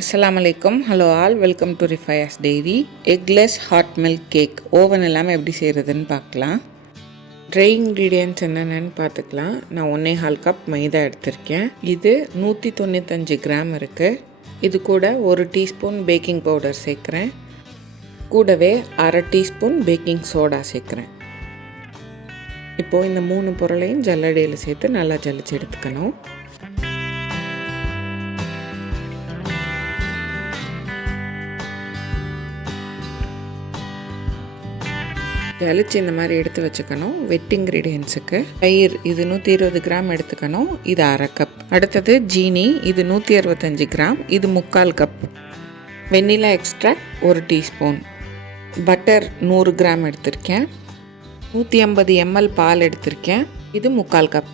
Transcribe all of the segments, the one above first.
அஸ்ஸலாமு அலைக்கும். Hello all, welcome to Rifayas dairy. Eggless hot milk cake oven இல்லாமல் எப்படி செய்கிறதுன்னு பார்க்கலாம். ட்ரை இன்க்ரீடியன்ட்ஸ் என்னென்னு பார்த்துக்கலாம். நான் 1.25 கப் மைதா எடுத்திருக்கேன். இது 195 கிராம் இருக்குது. இது கூட 1 டீஸ்பூன் பேக்கிங் பவுடர் சேர்க்குறேன். கூடவே 1/2 டீஸ்பூன் பேக்கிங் சோடா சேர்க்குறேன். இப்போது இந்த 3 பொருளையும் ஜல்லடையில் சேர்த்து நல்லா ஜலிச்சு எடுத்துக்கணும். ஜலிச்சு இந்த மாதிரி எடுத்து வச்சுக்கணும். வெட் இன்க்ரீடியன்ஸுக்கு தயிர் இது 120 கிராம் எடுத்துக்கணும். இது 1/2 கப். அடுத்தது ஜீனி இது 165 கிராம். இது 3/4 கப். வெண்ணிலா எக்ஸ்ட்ராக்ட் 1 டீஸ்பூன். பட்டர் 100 கிராம் எடுத்திருக்கேன். 150 ml பால் எடுத்திருக்கேன். இது 3/4 கப்.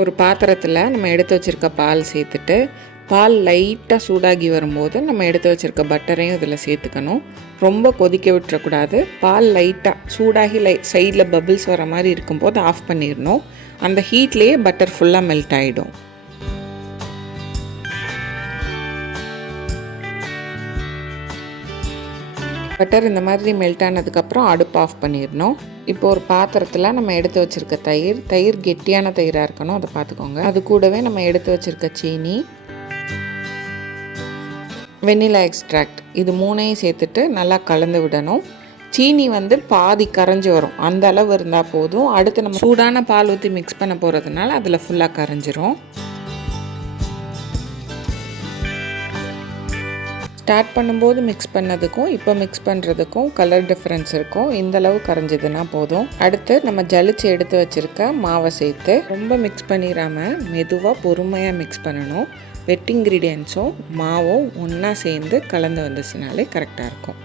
ஒரு பாத்திரத்தில் நம்ம எடுத்து வச்சுருக்க பால் சேர்த்துட்டு பால் லைட்டாக சூடாகி வரும்போது நம்ம எடுத்து வச்சுருக்க பட்டரையும் இதில் சேர்த்துக்கணும். ரொம்ப கொதிக்க விட்டுறக்கூடாது. பால் லைட்டாக சூடாகி சைடில் பபிள்ஸ் வர மாதிரி இருக்கும்போது ஆஃப் பண்ணிடணும். அந்த ஹீட்லேயே பட்டர் ஃபுல்லாக மெல்ட் ஆகிடும். பட்டர் இந்த மாதிரி மெல்ட் ஆனதுக்கப்புறம் அடுப்பு ஆஃப் பண்ணிடணும். இப்போ ஒரு பாத்திரத்தில் நம்ம எடுத்து வச்சுருக்க தயிர் கெட்டியான தயிராக இருக்கணும், அதை பார்த்துக்கோங்க. அது கூடவே நம்ம எடுத்து வச்சுருக்க சீனி, வெண்ணிலா எக்ஸ்ட்ராக்ட் இது 3ஐயும் சேர்த்துட்டு நல்லா கலந்து விடணும். சீனி பாதி கரைஞ்சி வரும், அந்த அளவு இருந்தால் போதும். அடுத்து நம்ம சூடான பால் ஊற்றி மிக்ஸ் பண்ண போகிறதுனால அதில் ஃபுல்லாக கரைஞ்சிரும். ஸ்டார்ட் பண்ணும்போது மிக்ஸ் பண்ணதுக்கும் இப்போ மிக்ஸ் பண்ணுறதுக்கும் கலர் டிஃப்ரென்ஸ் இருக்கும். இந்த அளவு கரைஞ்சதுன்னா போதும். அடுத்து நம்ம ஜலிச்சு எடுத்து வச்சுருக்க மாவை சேர்த்து ரொம்ப மிக்ஸ் பண்ணிடாமல் மெதுவாக பொறுமையாக மிக்ஸ் பண்ணணும். வெட் இன்க்ரீடியன்ஸும் மாவும் ஒன்றா சேர்ந்து கலந்து வந்துச்சுனாலே கரெக்டாக இருக்கும்.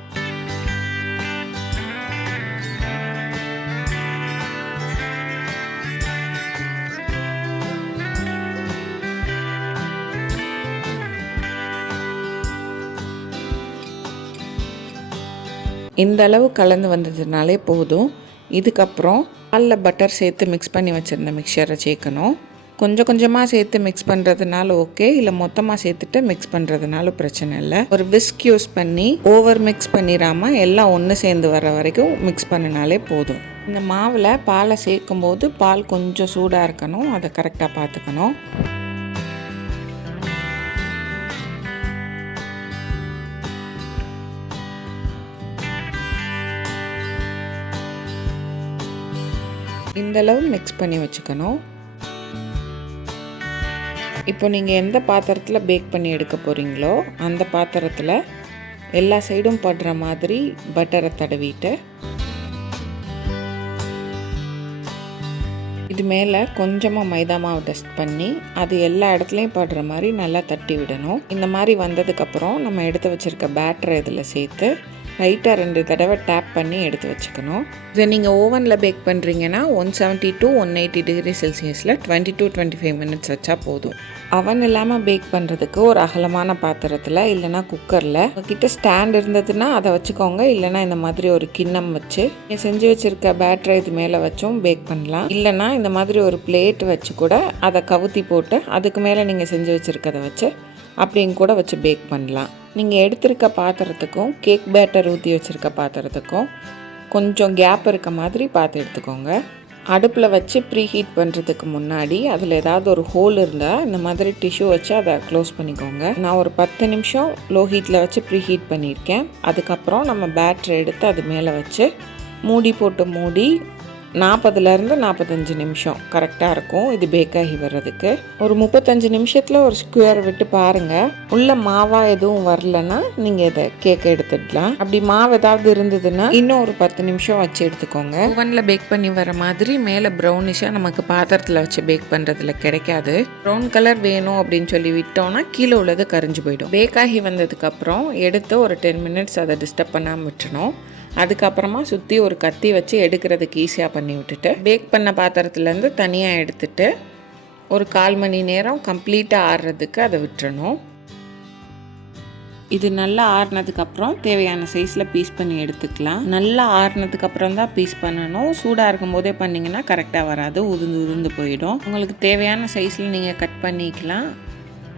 இந்த அளவு கலந்து வந்ததுனாலே போதும். இதுக்கப்புறம் பாலில் பட்டர் சேர்த்து மிக்ஸ் பண்ணி வச்சுருந்த மிக்சரை சேர்க்கணும். கொஞ்சம் கொஞ்சமாக சேர்த்து மிக்ஸ் பண்ணுறதுனால ஓகே, இல்லை மொத்தமாக சேர்த்துட்டு மிக்ஸ் பண்ணுறதுனால பிரச்சனை இல்லை. ஒரு விஸ்க் யூஸ் பண்ணி ஓவர் மிக்ஸ் பண்ணிடாமல் எல்லாம் ஒன்று சேர்ந்து வர வரைக்கும் மிக்ஸ் பண்ணினாலே போதும். இந்த மாவில் பாலை சேர்க்கும் போது பால் கொஞ்சம் சூடாக இருக்கணும், அதை கரெக்டாக பார்த்துக்கணும். இந்தளவு மிக்ஸ் பண்ணி வச்சுக்கணும். இப்போ நீங்கள் எந்த பாத்திரத்தில் பேக் பண்ணி எடுக்க போகிறீங்களோ அந்த பாத்திரத்தில் எல்லா சைடும் படுற மாதிரி பட்டரை தடவிட்டு இது மேலே கொஞ்சமாக மைதா மாவு டஸ்ட் பண்ணி அது எல்லா இடத்துலையும் படுற மாதிரி நல்லா தட்டி விடணும். இந்த மாதிரி வந்ததுக்கப்புறம் நம்ம எடுத்து வச்சுருக்க பேட்டரை இதில் சேர்த்து லைட்டாக 2 தடவை டேப் பண்ணி எடுத்து வச்சுக்கணும். இதை நீங்கள் ஓவனில் பேக் பண்ணுறீங்கன்னா 170 to 180 டிகிரி செல்சியஸில் 20 to 25 மினிட்ஸ் வச்சா போதும். அவன் இல்லாமல் பேக் பண்ணுறதுக்கு ஒரு அகலமான பாத்திரத்தில் இல்லைனா குக்கரில் உங்ககிட்ட ஸ்டாண்ட் இருந்ததுன்னா அதை வச்சுக்கோங்க. இல்லைனா இந்த மாதிரி ஒரு கிண்ணம் வச்சு நீங்கள் செஞ்சு வச்சுருக்க பேட்டரை இது மேலே வச்சும் பேக் பண்ணலாம். இல்லைனா இந்த மாதிரி ஒரு பிளேட் வச்சு கூட அதை கவுத்தி போட்டு அதுக்கு மேலே நீங்கள் செஞ்சு வச்சுருக்கதை வச்சு அப்படிங்க கூட வச்சு பேக் பண்ணலாம். நீங்கள் எடுத்திருக்க பாத்திரத்துக்கும் கேக் பேட்டர் ஊற்றி வச்சுருக்க பாத்திரத்துக்கும் கொஞ்சம் கேப் இருக்க மாதிரி பார்த்து எடுத்துக்கோங்க. அடுப்பில் வச்சு ப்ரீ ஹீட் பண்ணுறதுக்கு முன்னாடி அதில் ஏதாவது ஒரு ஹோல் இருந்தால் இந்த மாதிரி டிஷ்யூ வச்சு அதை க்ளோஸ் பண்ணிக்கோங்க. நான் ஒரு 10 நிமிஷம் லோ ஹீட்டில் வச்சு ப்ரீ ஹீட் பண்ணியிருக்கேன். அதுக்கப்புறம் நம்ம பேட்டரை எடுத்து அது மேலே வச்சு மூடி போட்டு மூடி 40லேருந்து 45 நிமிஷம் கரெக்டாக இருக்கும் இது பேக் ஆகி வர்றதுக்கு. ஒரு 35 நிமிஷத்தில் ஒரு ஸ்கொயர் விட்டு பாருங்கள். உள்ள மாவாக எதுவும் வரலன்னா நீங்கள் இதை கேக்கை எடுத்துடலாம். அப்படி மாவு ஏதாவது இருந்ததுன்னா இன்னும் ஒரு 10 நிமிஷம் வச்சு எடுத்துக்கோங்க. ஓவனில் பேக் பண்ணி வர மாதிரி மேலே ப்ரௌனிஷாக நமக்கு பாத்திரத்தில் வச்சு பேக் பண்ணுறதுல கிடைக்காது. ப்ரௌன் கலர் வேணும் அப்படின்னு சொல்லி விட்டோம்னா கீழே உள்ளது கரைஞ்சி போயிடும். பேக் ஆகி வந்ததுக்கப்புறம் எடுத்து ஒரு 10 மினிட்ஸ் அதை டிஸ்டர்ப் பண்ணாமல் விட்டுணும். அதுக்கப்புறமா சுற்றி ஒரு கத்தி வச்சு எடுக்கிறதுக்கு ஈஸியாக பண்ணி விட்டுட்டு பேக் பண்ண பாத்திரத்துலேருந்து தனியாக எடுத்துட்டு ஒரு 1/4 மணி நேரம் கம்ப்ளீட்டாக ஆறுறதுக்கு அதை விட்டுறணும். இது நல்லா ஆறுனதுக்கப்புறம் தேவையான சைஸில் பீஸ் பண்ணி எடுத்துக்கலாம். நல்லா ஆறுனதுக்கப்புறம் தான் பீஸ் பண்ணணும். சூடாக இருக்கும் போதே பண்ணிங்கன்னா கரெக்டாக வராது, உதிர்ந்து போயிடும். உங்களுக்கு தேவையான சைஸில் நீங்கள் கட் பண்ணிக்கலாம்.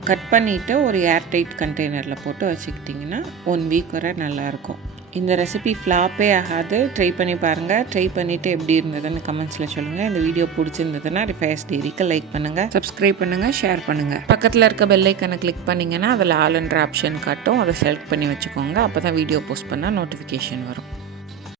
கட் பண்ணிவிட்டு ஒரு ஏர்டைட் கண்டெய்னரில் போட்டு வச்சுக்கிட்டிங்கன்னா 1 வீக் வரை நல்லாயிருக்கும். இந்த ரெசிபி ஃப்ளாப்பே ஆகாது. ட்ரை பண்ணி பாருங்கள். ட்ரை பண்ணிவிட்டு எப்படி இருந்ததுன்னு கமெண்ட்ஸில் சொல்லுங்கள். இந்த வீடியோ பிடிச்சிருந்ததுன்னா ரிஃபைஸ் டெய்ரிக்கு லைக் பண்ணுங்கள், சப்ஸ்கிரைப் பண்ணுங்கள், ஷேர் பண்ணுங்கள். பக்கத்தில் இருக்க பெல் ஐக்கனை கிளிக் பண்ணிங்கன்னா அதில் ஆல் என்ற ஆப்ஷன் காட்டும். அதை செலக்ட் பண்ணி வச்சுக்கோங்க. அப்போ தான் வீடியோ போஸ்ட் பண்ணால் நோட்டிஃபிகேஷன் வரும்.